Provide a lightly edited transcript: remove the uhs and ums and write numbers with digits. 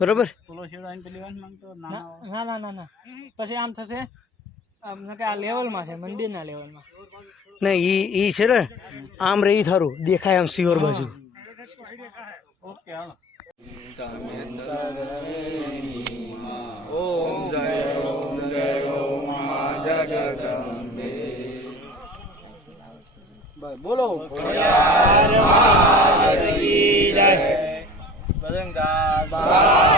બરોબર. પેલો છેડો આઈને પેલી વાત માંગતો ના ના ના ના પછી આમ થશે કે આ લેવલમાં છે મંદિરના લેવલમાં ને ઈ છે ને આમ રહી થારું દેખાય આમ સિયોર બાજુ. ઓકે હાલો. ઓમ જય ઓમ મા જગદંબે. બોલો બજરંગ દાસ